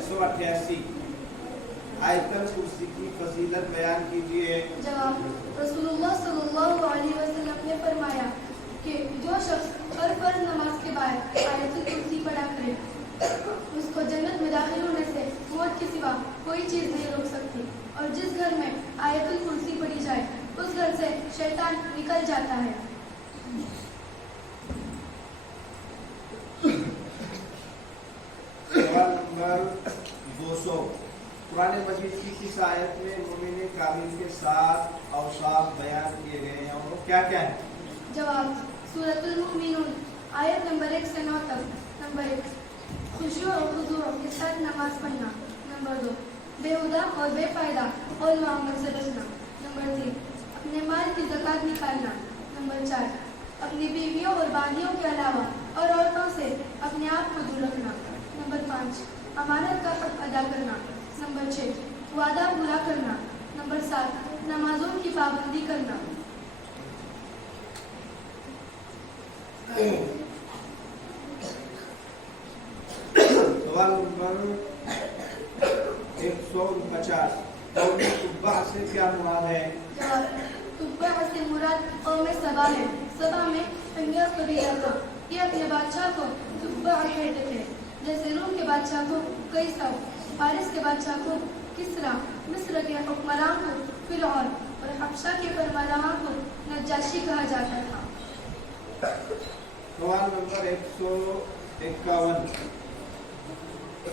188 आयतल कुर्सी की फजीलत बयान कीजिए। जवाब, रसूलुल्लाह सल्लल्लाहु अलैहि वसल्लम ने फरमाया कि जो शख्स हर फर्ज नमाज के बाद आयतुल कुर्सी पढ़ा करे उसको जन्नत में दाखिल होने से मौत के सिवा कोई चीज नहीं रोक सकती, और जिस घर में आयतुल कुर्सी पढ़ी जाए उस घर से शैतान निकल जाता है। सवाल नंबर 200, कुरान मजीद की किस आयत में मोमिन कामिल के 7 औसाफ बयान किए गए हैं और वो क्या क्या है? जवाब, सूरतुल मुमिनून आयत नंबर 1 से 9 तक। नंबर 1, खुशू और खुजू के साथ नमाज पढ़ना। नंबर 2, बेहुदा और बेफायदा और अमल से बचना। नंबर 3, अपने माल की ज़कात निकालना। नंबर 4, अपनी बीवियों और बागियों के अलावा और औरतों से अपने आप को दूर रखना। नंबर 5, अमानत का हक अदा करना। नंबर 6, वादा पूरा करना। नंबर 7, नमाजों की पाबंदी करना। सवाल नंबर 150, तुब्बा से क्या मुराद है? जवाब, तुब्बा से मुराद कौम सबा है। सबा में हिम्यर कबीला था। ये अपने बादशाह को तुब्बा कहते थे, जैसे रूम के बादशाह को कैसर, फारिस के बादशाह को किसरा, मिस्र के हुक्मरान को फिरौन और हबशा के फरमानरवा को नज्जाशी कहा जाता था। सवाल नंबर 151,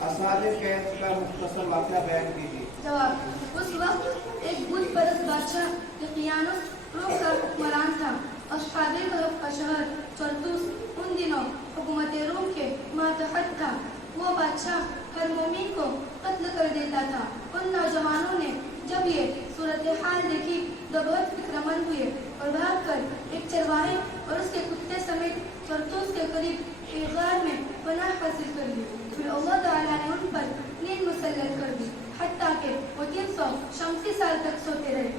असहाबे कैफ का मुख्तसर वाक़या बयान कीजिए। जवाब, उस वक्त एक बुत परस्त बादशाह दकियानुस रोम का हुक्मरान था। असहाबे कहफ का शहर चरतुस उन दिनों हुकूमत रोम के मातहत था। वो बादशाह हर मोमिन को कत्ल कर देता था। उन नौजवानों ने जब ये सूरत हाल देखी तो बहुत फिक्रमंद हुए और भागकर एक चरवाहे और उसके कुत्ते समेत चरतुस के करीब एक गार में पनाह हासिल कर ली। फिर अल्लाह ताला ने उन पर नींद मुसल्लत कर दी, हत्ता कि वो 300 शमसी साल तक सोते रहे।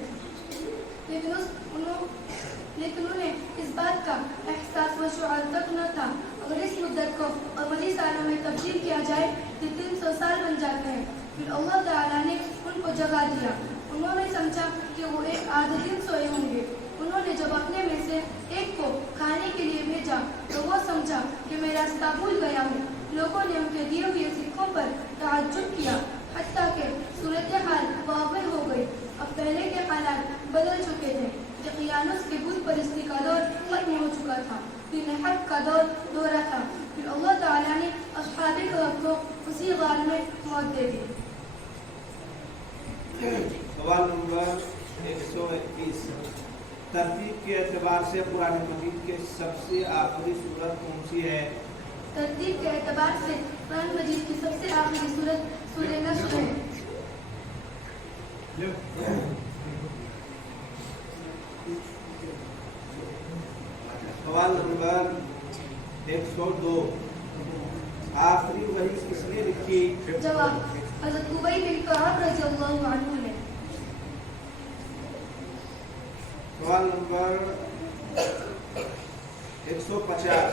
लेकिन उन्हें इस बात का एहसास व शुआर तक न था। अगर इस मुद्दत को अमली सालों में तब्दील किया जाए तो 300 साल बन जाते हैं। फिर अल्लाह ताला ने उनको जगा दिया। उन्होंने समझा कि वो एक आधे दिन सोए होंगे। उन्होंने जब अपने में से एक को खाने के लिए भेजा तो वो समझा कि मैं रास्ता भूल गया हूँ। लोगों ने उनके दिए हुए सिक्कों पर ताज्जुब किया, हत्ता कि सूरत हाल वाज़ेह हो गई। अब पहले के हालात बदल चुके थे। दकियानुस के बुत परस्ती का दौर खत्म हो चुका था। फिर हक का दौर दोहरा था। फिर अल्लाह ताला ने असहाबे कहफ को उसी गार में मौत दे दी। सवाल नंबर 121, तरतीब के एतबार से कुरान मजीद के सबसे आखिरी सूरत कौन सी है? तरतीब के एतबार से कुरान मजीद की सबसे आखिरी सूरत सूरह नस्र है। सवाल नंबर 102, आखिरी वही किसने लिखी? जवाब, हज़रत उबई बिन कअब रज़ियल्लाहु अन्हु ने। सवाल नंबर 150,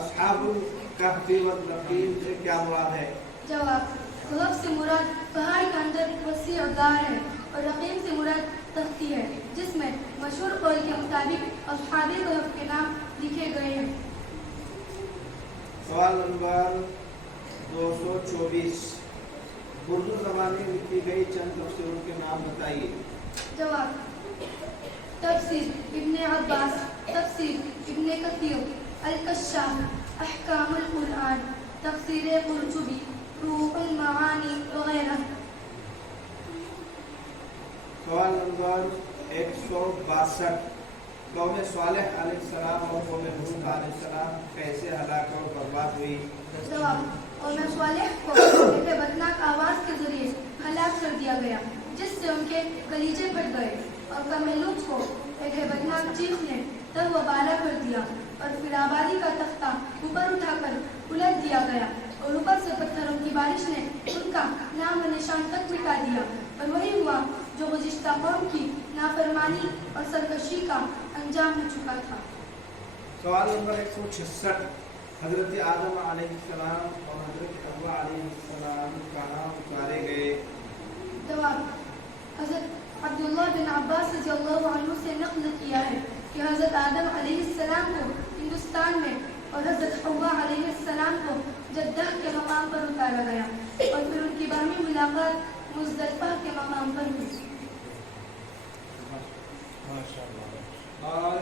अस्हाबुल कहफ़ी व रक़ीम से क्या मुराद है? जवाब, कहफ से मुराद पहाड़ के अंदर वसी और गार है, और रक़ीम से मुराद तख्ती है जिसमें मशहूर कौल के मुताबिक अस्हाबे कहफ के नाम लिखे गए हैं। सवाल नंबर 224, उर्दू ज़बान में लिखी गई चंद तफसीरों के नाम बताइए। जवाब, तफसीर इब्ने अब्बास, तफसीर इब्ने कसीर, अल-कश्शाफ, अहकामुल कुरआन, तफसीर कुरतुबी, रूहुल मआनी वगैरह। सवाल नंबर 162, कौम सालेह अलैहिस्सलाम और कौम हूद अलैहिस्सलाम कैसे हलाक और बर्बाद हुई? जवाब, कौम सालेह को एक बदनाक आवाज के जरिए हलाक कर दिया गया जिससे उनके कलीजे फट गए, और कौम लूत को एक बदनाक चीख ने तब वो बाला कर दिया, और फिर आबादी का तख्ता ऊपर उठाकर उलट दिया गया, और ऊपर से पत्थरों की बारिश ने उनका नाम व निशान तक मिटा दिया। और वही हुआ जो गुज़िश्ता कौम की नाफरमानी और सरकशी का अंजाम हो चुका था। सवाल नंबर 166, हजरत आदम अलैहिस्सलाम और हजरत हव्वा अलैहिस्सलाम कहाँ उतारे गए? जवाब, हज़रत अब्दुल्लाह बिन अब्बास रज़ियल्लाहु अन्हु से नक़ल किया है कि हज़रत आदम अलैहिस्सलाम को हिंदुस्तान में और हज़रत हव्वा अलैहिस्सलाम को जद्दह के मकाम पर उतारा गया और फिर उनकी बाहमी मुलाकात मुज़दलिफ़ा के मकाम पर हुई। और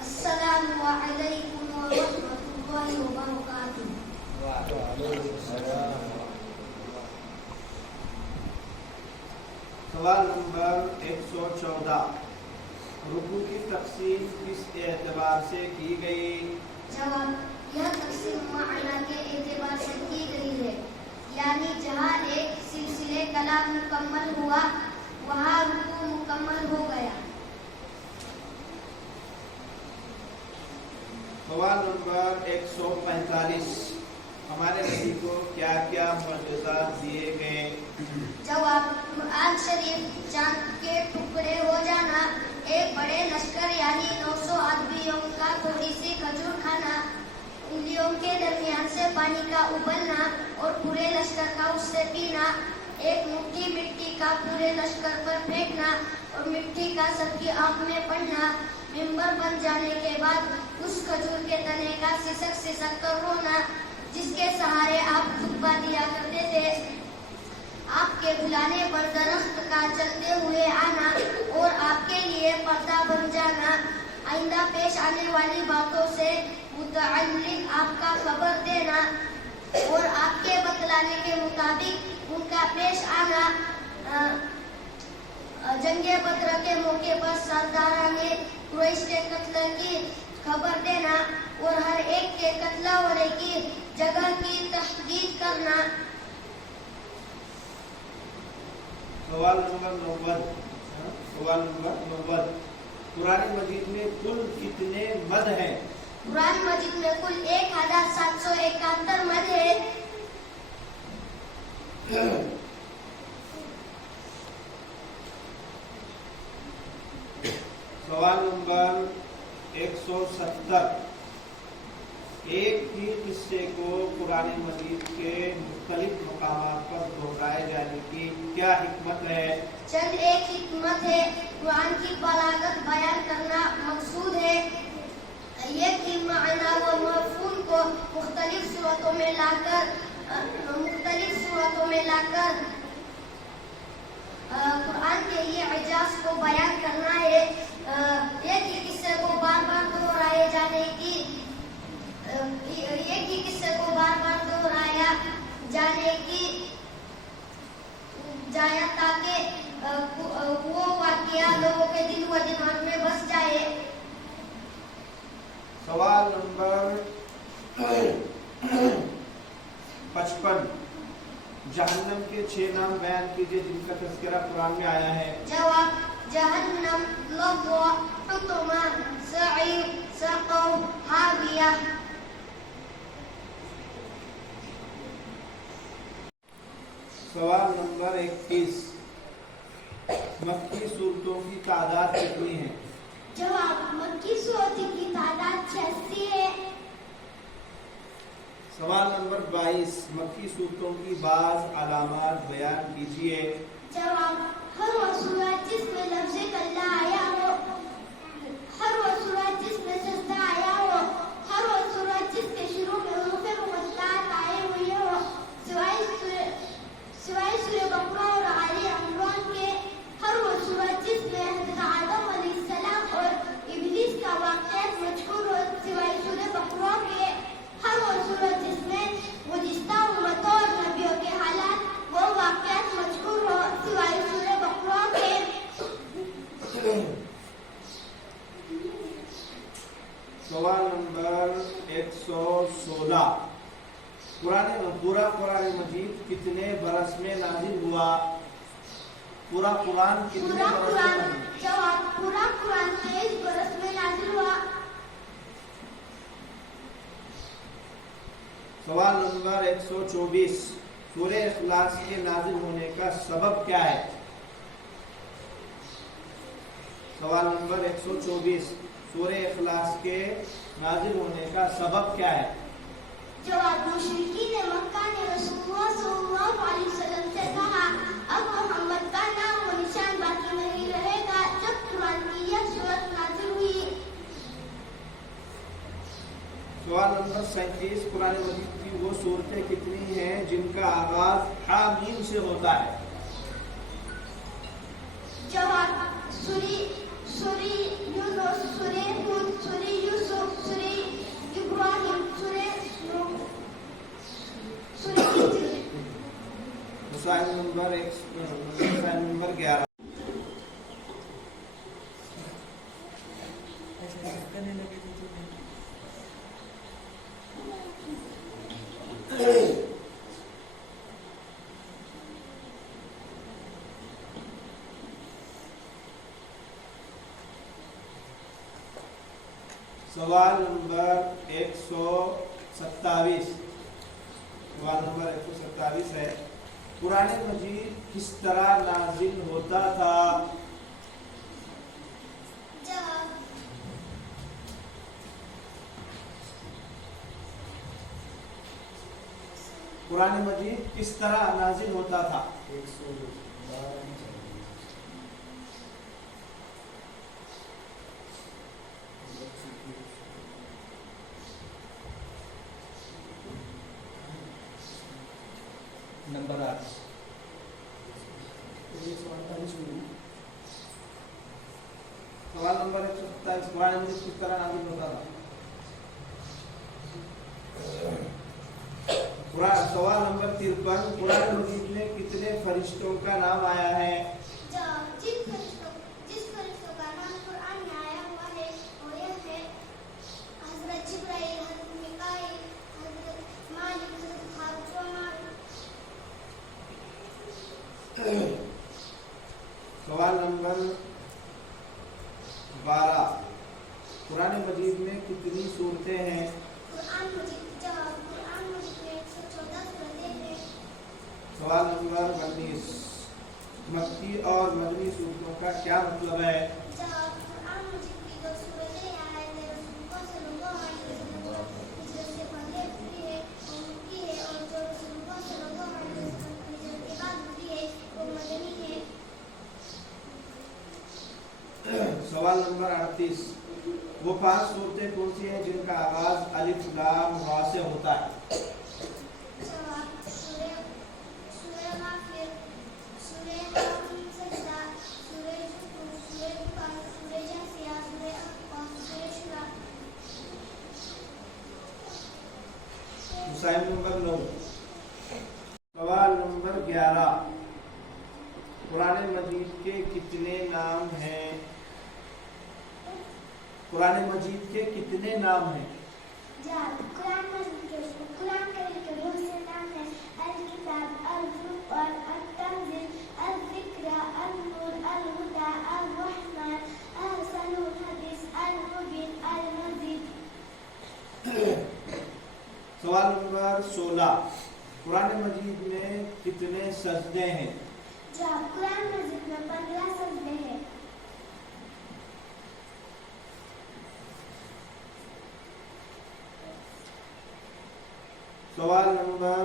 अस्सलामु अलैकुम व रहमतुल्लाहि व बरकातुहू। सवाल नंबर 114, रुकू की तकसीम किस एतबार से की गई? जवाब, यह तकसीम माना के एतबार से की गई है, यानी जहाँ एक सिलसिले कलाम मुकम्मल हुआ वहाँ रुकू मुकम्मल हो गया। सवाल नंबर 145, हमारे नबी को क्या क्या मुअज़्ज़िज़ात दिए गए? जवाब, कुरान शरीफ, चांद के टुकड़े हो जाना, एक बड़े लश्कर यानी 900 आदमियों का थोड़ी सी खजूर खाना, उंगलियों के दरमियान से पानी का उबलना और पूरे लश्कर का उससे पीना, एक मुट्ठी मिट्टी का पूरे लश्कर पर फेंकना और मिट्टी का सबकी आंख में पड़ना, मिंबर बन जाने के बाद उस खजूर के तने का सिसक सिसक कर रोना जिसके सहारे आप खुतबा दिया करते थे, आपके बुलाने पर दरख्त का चलते हुए आना और आपके लिए पर्दा बन जाना, आइंदा पेश आने वाली बातों से मुतअल्लिक आपका खबर देना और आपके बतलाने के मुताबिक उनका पेश आना, जंगे बद्र के मौके पर सरदाराने कुरैश के कत्ल की खबर देना और हर एक के कत्ल होने की जगह की तहकीक करना। सवाल नंबर 90, कुरान मजीद में कुल कितने मद हैं? कुरान मजीद में कुल 1771 मद है। सवाल नंबर 170, एक ही किस्से को कुरान मजीद के मुख्तलिफ मकामात पर दोहराए जाने की क्या हिकमत है? चंद एक हिकमत है, कुरान की बलागत बयान करना मकसूद है। ये कि माना व मफ़हूम को मुख्तलिफ सूरतों में लाकर कुरान के ये एजाज को बयान करना है। एक ही किस्से को बार बार दोहराए जाने की एक ही किस्से को बार बार दोहराया जाने की जाया ताकि वो वाकया लोगों के दिल व दिमाग में बस जाए। सवाल नंबर 55, जहन्नम के 6 नाम बयान कीजिए जिनका तज़किरा कुरान में आया है। जवाब, जहन्नम, लज़्वा, हुतमा, सईर, सक़र, हाविया। सवाल नंबर 21, मक्की सूरतों की तादाद कितनी है? जवाब, मक्की सूरतों की तादाद 86 है। सवाल नंबर 22, मक्की सूरतों की बाज़ अलामात बयान कीजिए। जवाब, हर वो सूरत जिसमें लफ्ज़ कल्ला आया हो, हर वो सूरत जिसमें सजदा आया हो, हर वो सूरत जिसके शुरू में हुरूफ़ मुक़त्तआत आए हुए हो, सिवाय सूरह बकरा और आले इमरान के, हर वो सूरत जिसमें हज़रत आदम अलैहिस्सलाम और इब्लीस का वाक़या मज़कूर हो, सिवाय सूरह बकरा के, हर वो सूरत जिसमें गुज़िश्ता उम्मतों और नबियों के हालात वो वाक़यात मज़कूर हो, सिवाय सूरह बकरा के। सवाल नंबर 116, पूरा कुरान मजीद कितने बरस में नाजिल हुआ? पूरा कुरान कितने बरस में नाजिल? जवाब, पूरा कुरान 23 बरस में नाजिल हुआ। सवाल नंबर 124, सूरह इखलास के नाजिल होने का सबब क्या है? सवाल नंबर 124, सूरह इखलास के नाजिल होने का सबब क्या है? 37 قرآن مجید کی وہ صورتیں کتنی ہیں جن کا آغاز حامیم سے ہوتا ہے؟ جواب سوری یونس، سوری ہود، سوری یوسف، سوری ابراہیم، سوری نوح، سوری ہجر۔ مسائل نمبر 11۔ سوال نمبر 127 ہے، قرآن مجید کس طرح نازل ہوتا تھا؟ جواب قرآن مجید کس طرح نازل ہوتا تھا؟ نمبر 8۔ سوال نمبر 127، قرآن مجید کس طرح نازل ہوتا تھا؟ سوال نمبر 53، قرآن مجید میں کتنے فرشتوں کا نام آیا ہے؟ جواب جس فرشتوں کا نام قرآن میں آیا ہوا ہے وہ یہ ہے حضرت جبرائیل، حضرت میکائیل، حضرت مالک، حضرت ہاروت و ماروت۔ سوال نمبر 12، قرآن مجید میں کتنی صورتیں ہیں؟ قرآن مجید میں 114 صورتیں ہیں۔ سوال نمبر 19، مکی اور مدنی صورتوں کا کیا مطلب ہے؟ جواب قرآن مجید کی جو صورتیں یا آیتیں رسول کو صلی اللہ علیہ وسلم کو ہجرت سے پہلے اتری ہے وہ مکی ہے، اور جو رسول کو صلی اللہ علیہ وسلم کی ہجرت کے بعد اتری ہے وہ مدنی ہے۔ سوال نمبر 38، وہ 5 صورتیں کون سی ہیں جن کا آغاز الف لام را سے ہوتا ہے؟ جواب سورہ غافر، سورہ حامیم سجدہ، سورہ زخرف، سورہ بقرہ، سورہ جاثیہ، سورہ احقاف، سورہ شورى۔ مسائل نمبر 9۔ سوال نمبر 11، قرآن مجید کے کتنے نام ہیں؟ قرآن مجید کے کتنے نام ہیں؟ جواب قرآن کریم کے بہت سے نام ہیں: الکتاب، الفرقان، التنزیل، الذکر، النور، الہدی، الرحمن، احسن الحدیث، المبین، المجید۔ سوال نمبر 16، قرآن مجید میں کتنے سجدے ہیں؟ جواب قرآن مجید میں 15 سجدے ہیں۔ سوال نمبر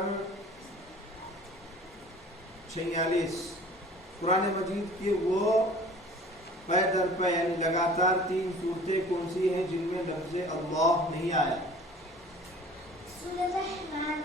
46، قرآن مجید کے وہ پے در پے یعنی لگاتار 3 صورتیں کون سی ہیں جن میں لفظ اللہ نہیں آیا؟ سورہ رحمان،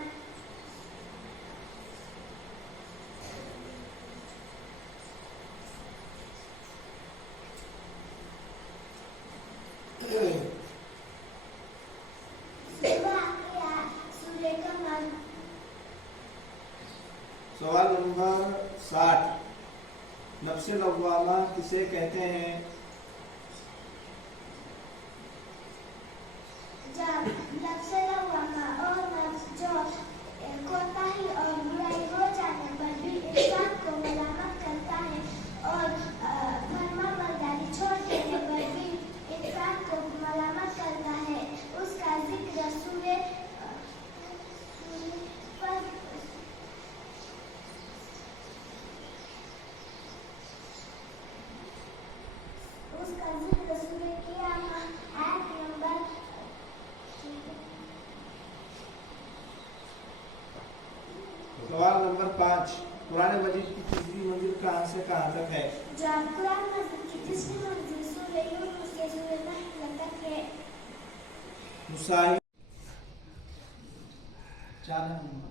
سوال نمبر 60، نفس لوامہ کسے کہتے ہیں؟ جب نفس لوامہ اور نفس جو کوتاہی اور برائی ہو جانے پر بھی انسان کو ملامت کرتا ہے اور فرما برداری چھوڑ دینے پر بھی انسان کو ملامت کرتا ہے، اس کا ذکر سورہ قیامہ آیت نمبر۔ سوال نمبر 5، قرآن مجید کی تیسری منزل کہاں سے کہاں تک ہے؟ جب قرآن مجید کی تیسری منزل سورہ یونس سے سورہ نحل تک ہے۔ مسائل 4 नंबर।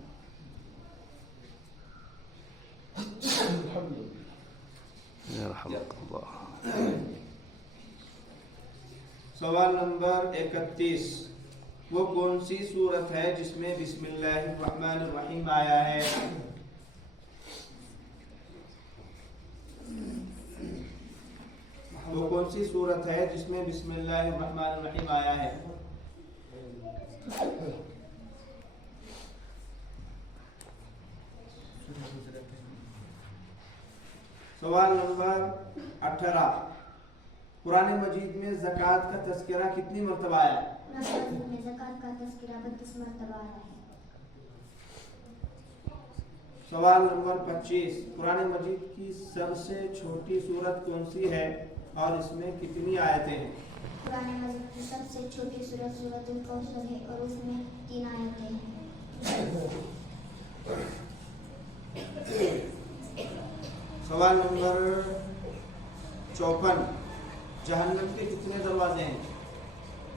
सवाल नंबर 31, वो कौन सी सूरत है जिसमें बिस्मिल्लाहिर्रहमानिर्रहीम आया है? वो कौन सी सूरत है जिसमें बिस्मिल्लाहिर्रहमानिर्रहीम आया है? सवाल नंबर 18, कुरान मजीद में ज़कात का तज़किरा कितनी मरतबा आया है? कुरान मजीद में ज़कात का तज़किरा 32 मरतबा आया है। सवाल नंबर 25, कुरान मजीद की सबसे छोटी सूरत कौन सी है और इसमें कितनी आयतें हैं? कुरान मजीद की सबसे छोटी सूरत सूरतुल कौसर है और उसमें 3 आयतें हैं। सवाल नंबर 54, जहन्नम के कितने दरवाजे हैं?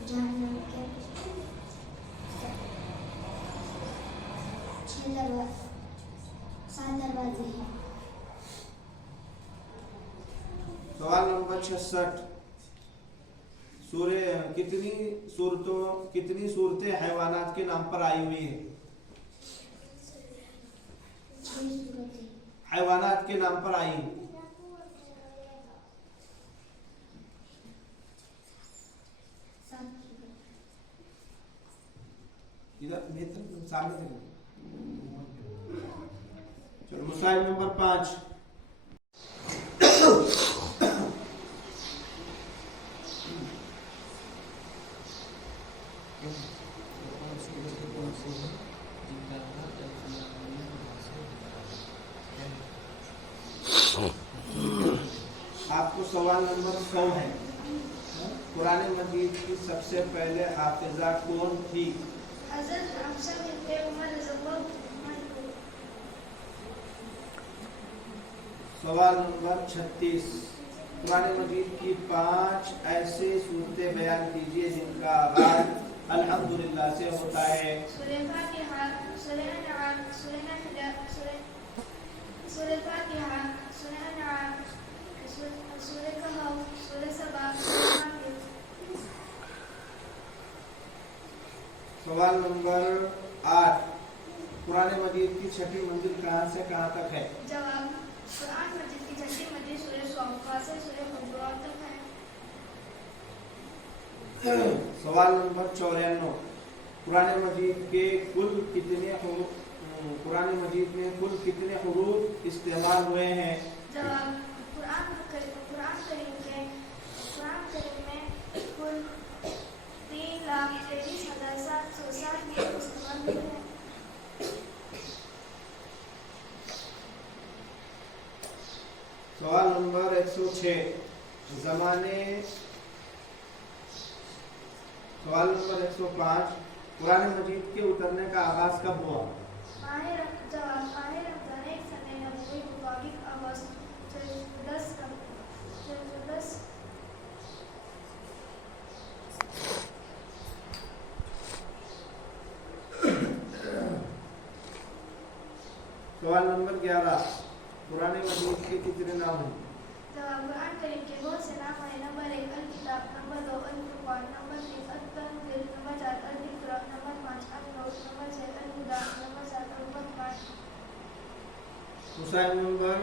जहन्नम के 7 दरवाजे हैं। सवाल नंबर 66, कितनी सूरतें हैवानात के नाम पर आई हुई है? 6 सूरतें हैवानात के नाम पर आई हैं। 7 सूरतें। इधर नेत्र सामने से चलो। मसाइल नंबर 5, आपको सवाल नंबर 100 है। कुरान मजीद की सबसे पहले हाफिजा कौन थी? हज़रत हफ्सा बिन्ते उमर रज़ियल्लाहु अन्हा। सवाल नंबर 36, कुरान मजीद की 5 ऐसे सूरतें बयान कीजिए जिनका आगाज अल्हम्दुलिल्लाह से होता है। सूरह फातिहा, सूरह अनआम, सूरह नहल, सूरह फातिहा, सूरह अनआम, सूरह कहफ, सूरह सबा, सूरह हामिद। सवाल नंबर 8, कुरान मजीद की छठी मंजिल कहाँ से कहाँ तक है? जवाब, कुरान मजीद की छठी मंजिल सूरह सौफ़ात से सूरह हुजरात तक है। सवाल नंबर 94, कुरान मजीद में कुल कितने हुरूफ इस्तेमाल हुए हैं? जवाब, कुरान करीम में कुल 3,23,707 इस्तेमाल हुए हैं। सवाल नंबर 106, सवाल नंबर 105, कुरान मजीद के उतरने का आगाज कब हुआ? जवाब, माह रमज़ान एक सने नबवी मुताबिक अगस्त 1410। सवाल नंबर 11, कुरान मजीद के कितने नाम हैं? जवाब, कुरान करीम के बहुत से नाम हैं। नंबर 1 अल किताब, नंबर 2 अल फुरकान, नंबर 3 अल तंज़ील, नंबर 4 अल इक़रा, नंबर 5 अल नूर, नंबर 6 अल हुदा, नंबर 7 अल क़ुरआन। मसाइल नंबर